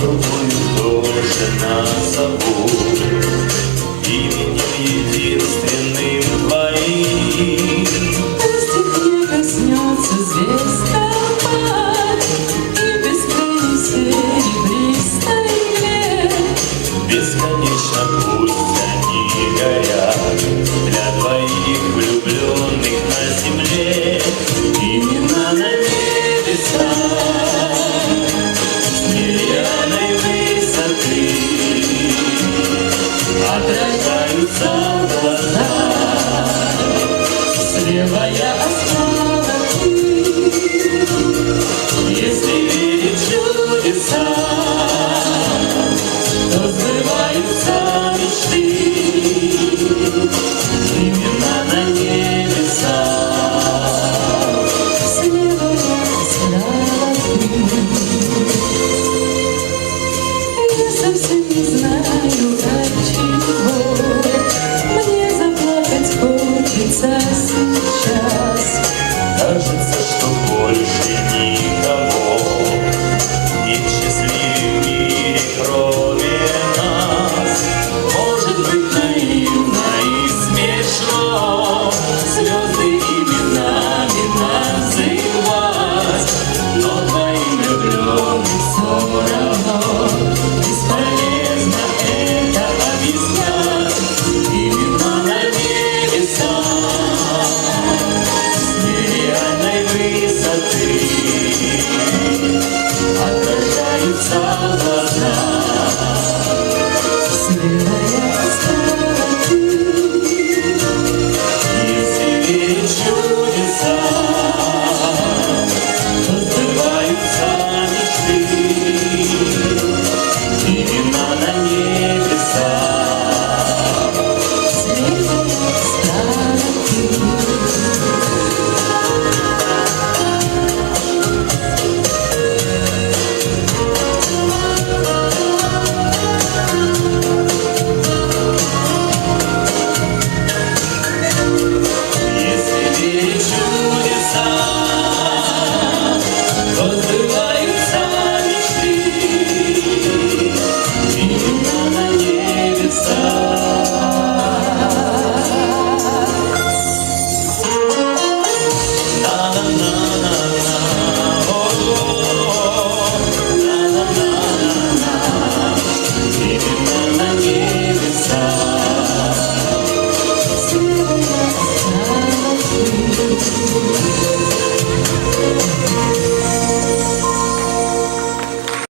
другую тоже назову именем единственным твоим. Пусть их не коснется звезда и бескрайней серебристой мгле. Бесконечно пусть они горят для двоих влюбленных на земле. Именно на небесах с нереальной высоты отражаются глаза. Слева я, а справа ты. Если верить в чудеса, то сбываются мечты. Именно на небесах. Слева я, справа ты. Я совсем не знаю.